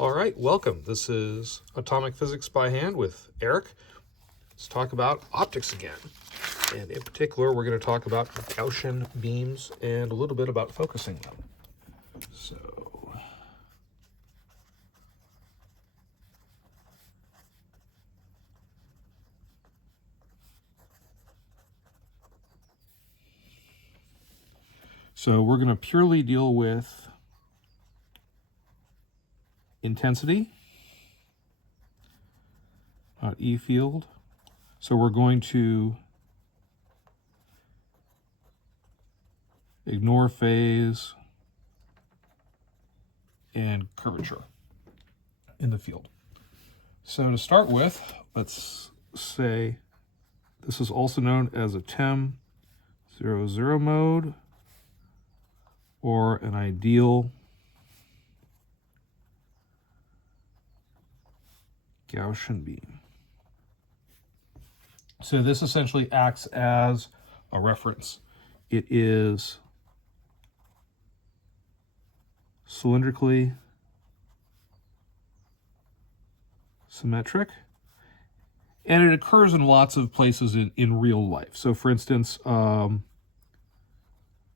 All right, welcome. This is Atomic Physics by Hand with Eric. Let's talk about optics again. And in particular, we're going to talk about Gaussian beams and a little bit about focusing them. So we're going to purely deal with intensity, not E field. So we're going to ignore phase and curvature in the field. So to start with, let's say this is also known as a TEM 00 mode or an ideal Gaussian beam. So this essentially acts as a reference. It is cylindrically symmetric, and it occurs in lots of places in real life. So for instance,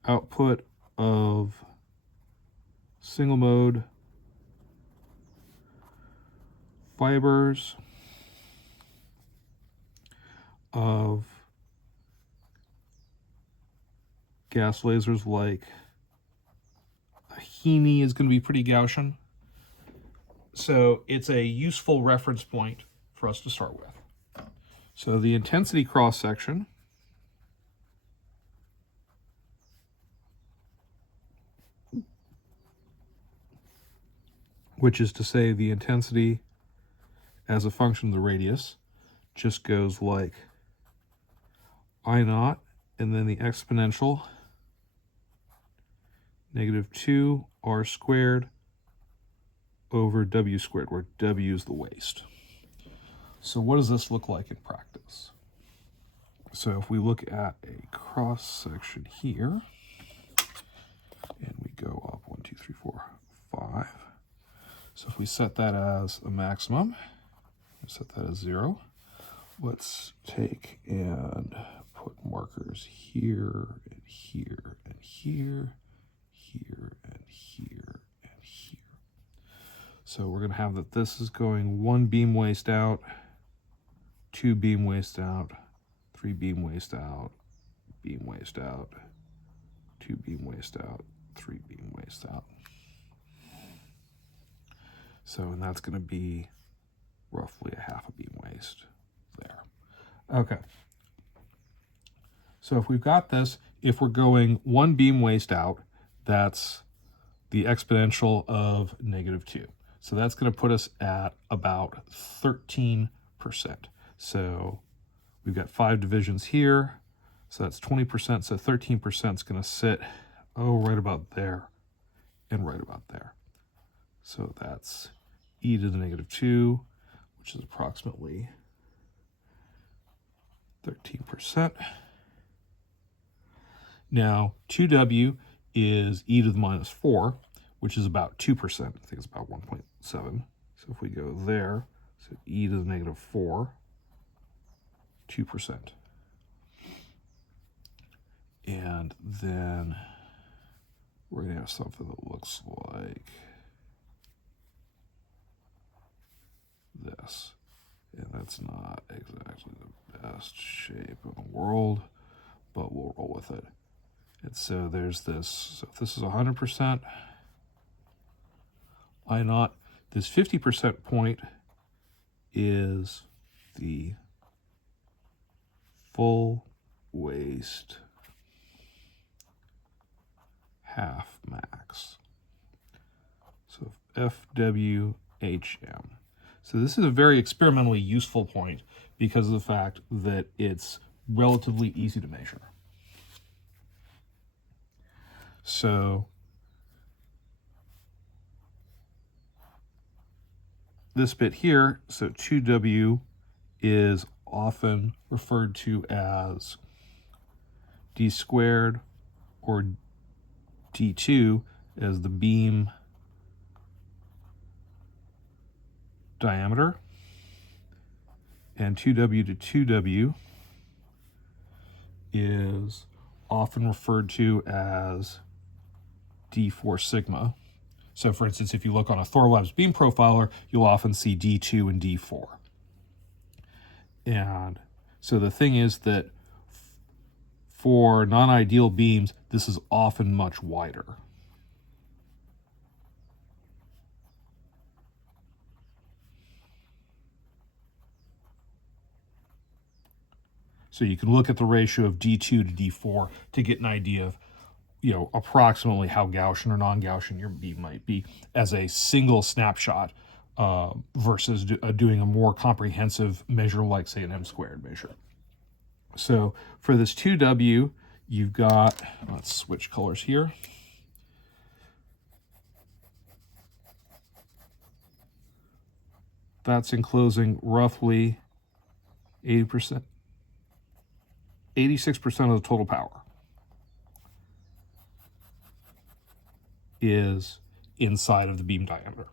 output of single mode fibers of gas lasers like a Heaney is going to be pretty Gaussian. So it's a useful reference point for us to start with. So the intensity cross-section which is to say the intensity as a function of the radius just goes like I naught and then the exponential -2 r squared over w squared, where w is the waste. So what does this look like in practice? So if we look at a cross section here, and we go up 1, 2, 3, 4, 5. So if we set that as a maximum, set that as 0. Let's take and put markers here and here and here, here and here and here. So we're going to have that this is going 1 beam waste out, 2 beam waste out, 3 beam waste out, beam waste out, 2 beam waste out, 3 beam waste out. So, and that's going to be roughly a half a beam waste there. Okay. So if we've got this, if we're going 1 beam waste out, that's the exponential of -2. So that's going to put us at about 13%. So we've got 5 divisions here. So that's 20%. So 13% is going to sit, right about there and right about there. So that's e to the -2, which is approximately 13%. Now, 2w is e to the -4, which is about 2%. I think it's about 1.7. So if we go there, so e to the -4, 2%. And then we're going to have something that looks like this. And that's not exactly the best shape in the world, but we'll roll with it. And so there's this. So if this is 100%, I naught, this 50% point is the full waste half max. So FWHM. So this is a very experimentally useful point because of the fact that it's relatively easy to measure. So this bit here, so 2w is often referred to as d squared or d2 as the beam diameter, and 2W to 2W is often referred to as D4 sigma. So for instance, if you look on a Thorlabs beam profiler, you'll often see D2 and D4. And so the thing is that for non-ideal beams, this is often much wider. So you can look at the ratio of D2 to D4 to get an idea of, approximately how Gaussian or non-Gaussian your beam might be as a single snapshot versus doing a more comprehensive measure like, say, an m-squared measure. So for this 2W, you've got, let's switch colors here. That's enclosing roughly 80%, 86% of the total power is inside of the beam diameter.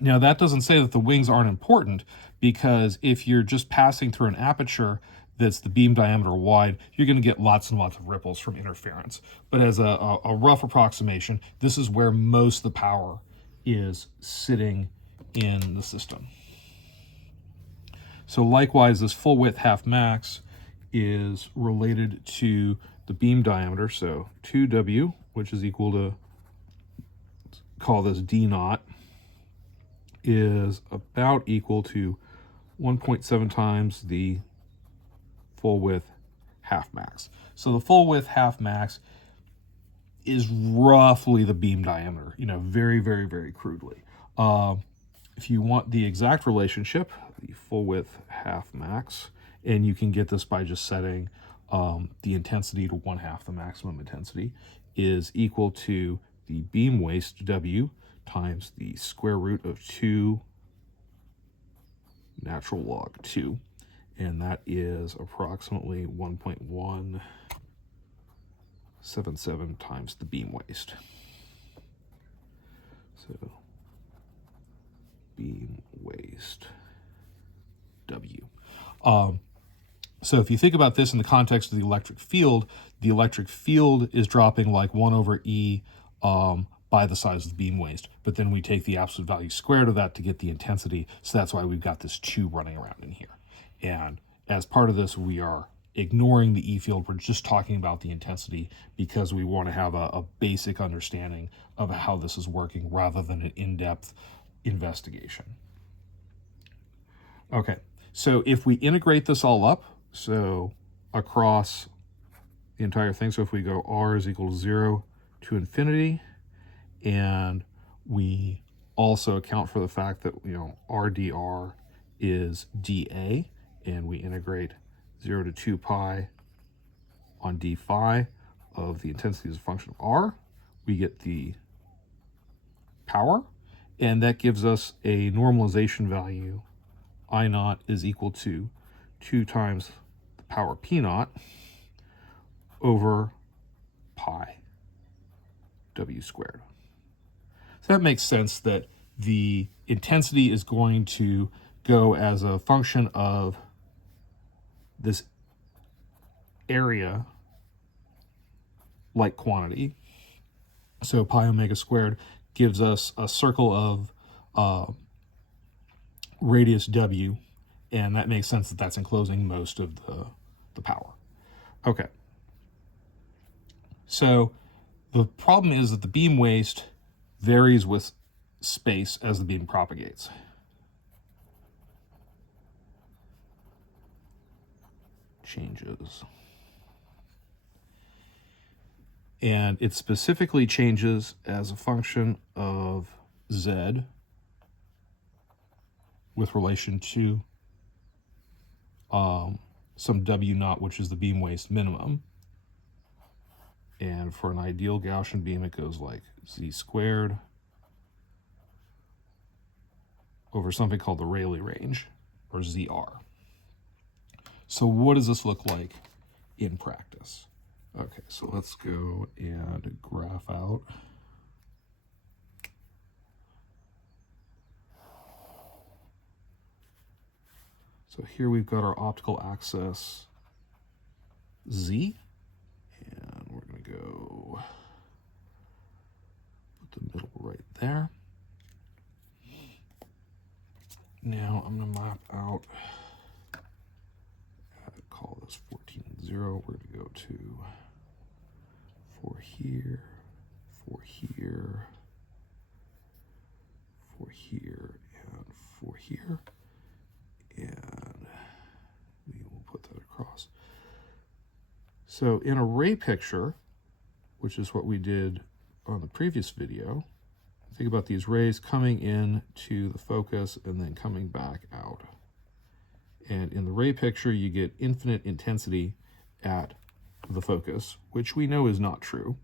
Now, that doesn't say that the wings aren't important, because if you're just passing through an aperture that's the beam diameter wide, you're going to get lots and lots of ripples from interference. But as a rough approximation, this is where most of the power is sitting in the system. So likewise, this full width half max is related to the beam diameter. So 2W, which is equal to, let's call this D naught, is about equal to 1.7 times the full width half max. So the full width half max is roughly the beam diameter, very, very, very crudely. If you want the exact relationship, the full width half max, and you can get this by just setting the intensity to 1/2 the maximum intensity, is equal to the beam waist W times the square root of 2 natural log 2. And that is approximately 1.177 times the beam waist. So beam waist W. So if you think about this in the context of the electric field is dropping like 1 over E by the size of the beam waist. But then we take the absolute value squared of that to get the intensity. So that's why we've got this 2 running around in here. And as part of this, we are ignoring the E field. We're just talking about the intensity because we want to have a basic understanding of how this is working rather than an in-depth investigation. Okay, so if we integrate this all up, so across the entire thing, so if we go R is equal to 0 to infinity, and we also account for the fact that, R dr is dA, and we integrate 0 to 2 pi on d phi of the intensity as a function of R, we get the power, and that gives us a normalization value. I naught is equal to 2 times the power P naught over pi W squared. So that makes sense that the intensity is going to go as a function of this area like quantity. So pi omega squared gives us a circle of radius W, and that makes sense that that's enclosing most of the power. Okay. So the problem is that the beam waist varies with space as the beam propagates. Changes. And it specifically changes as a function of Z with relation to some W naught, which is the beam waist minimum. And for an ideal Gaussian beam, it goes like Z squared over something called the Rayleigh range, or ZR. So what does this look like in practice? Okay, so let's go and graph out. So here we've got our optical axis Z, and we're going to go put the middle right there. Now I'm going to map out, call this 14 and 0. We're going to go to 4 here, 4 here, 4 here, and 4 here. And we will put that across. So in a ray picture, which is what we did on the previous video, think about these rays coming in to the focus and then coming back out. And in the ray picture, you get infinite intensity at the focus, which we know is not true,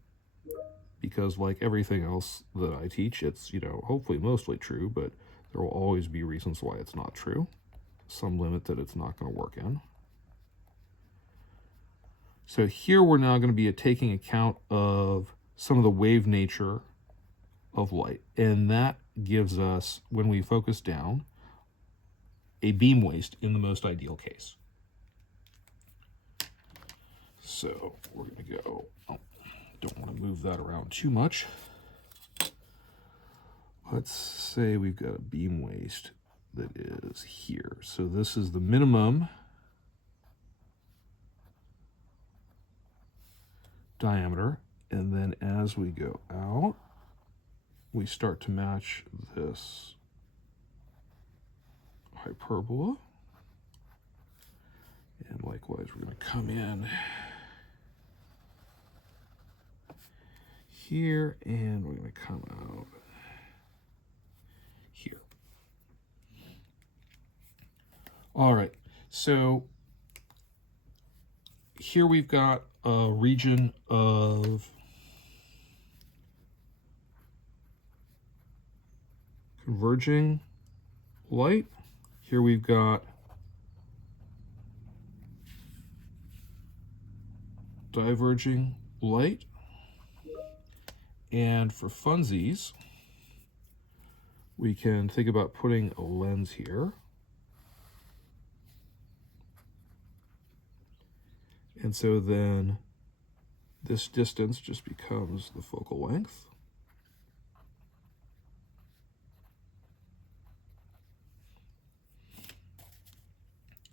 because like everything else that I teach, it's, hopefully mostly true, but there will always be reasons why it's not true. Some limit that it's not going to work in. So here we're now going to be taking account of some of the wave nature of light, and that gives us, when we focus down, a beam waste in the most ideal case. So we're going to go, don't want to move that around too much. Let's say we've got a beam waste that is here. So this is the minimum diameter, and then as we go out, we start to match this hyperbola. And likewise, we're going to come in here, and we're going to come out here. All right, so here we've got a region of converging light. Here we've got diverging light. And for funsies, we can think about putting a lens here. And so then this distance just becomes the focal length.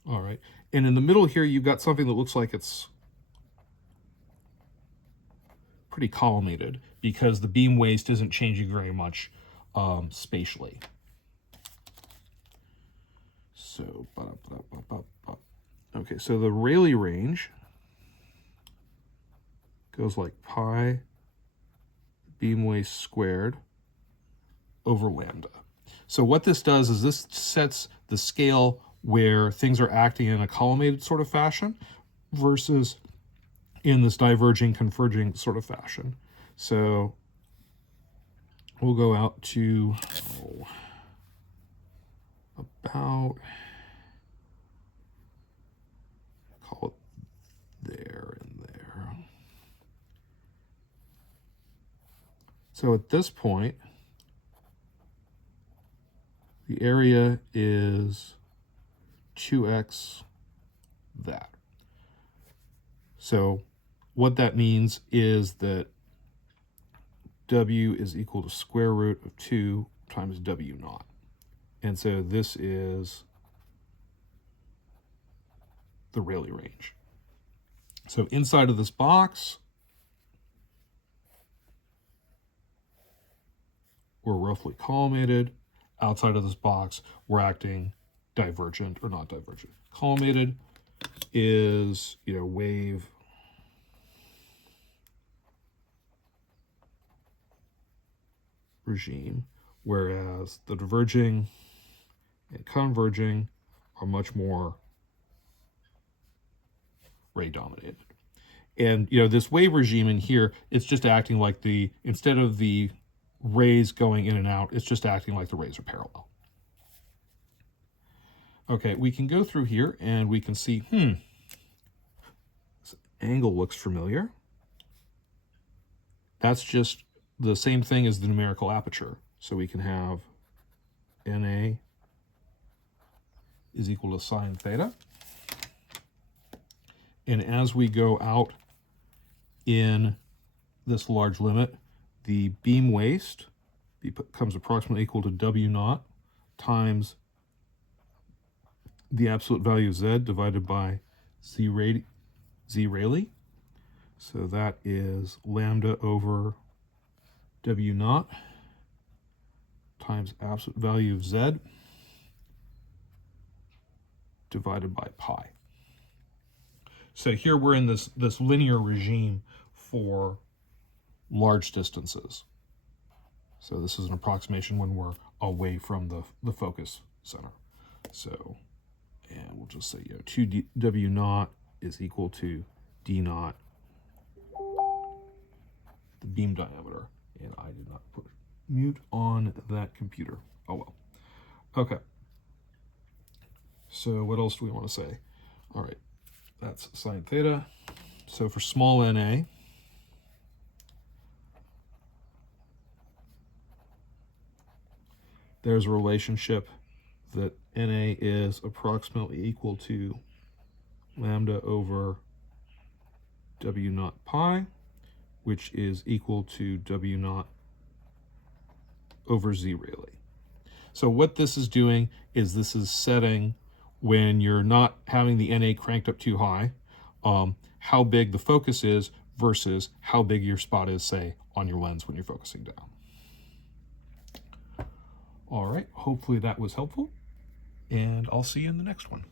All right, and in the middle here, you've got something that looks like it's pretty collimated because the beam waste isn't changing very much spatially. So, okay, so the Rayleigh range goes like pi beam waste squared over lambda. So what this does is this sets the scale where things are acting in a collimated sort of fashion versus in this diverging, converging sort of fashion. So we'll go out to about, call it there and there. So at this point, the area is 2x that. So what that means is that W is equal to square root of 2 times W naught. And so this is the Rayleigh range. So inside of this box, we're roughly collimated. Outside of this box, we're acting divergent or not divergent. Collimated is, wave regime, whereas the diverging and converging are much more ray dominated. And this wave regime in here, it's just acting like instead of the rays going in and out, it's just acting like the rays are parallel. Okay, we can go through here and we can see, this angle looks familiar. That's just the same thing as the numerical aperture. So we can have NA is equal to sine theta. And as we go out in this large limit, the beam waist becomes approximately equal to W naught times the absolute value of Z divided by Z Rayleigh. So that is lambda over W naught times absolute value of Z divided by pi. So here we're in this linear regime for large distances. So this is an approximation when we're away from the focus center. So, and we'll just say, 2W naught is equal to D naught, the beam diameter. And I did not put mute on that computer. Oh well. Okay. So what else do we want to say? All right, that's sine theta. So for small na, there's a relationship that na is approximately equal to lambda over W naught pi, which is equal to W naught over Z Rayleigh. So what this is doing is this is setting, when you're not having the NA cranked up too high, how big the focus is versus how big your spot is, say, on your lens when you're focusing down. All right, hopefully that was helpful, and I'll see you in the next one.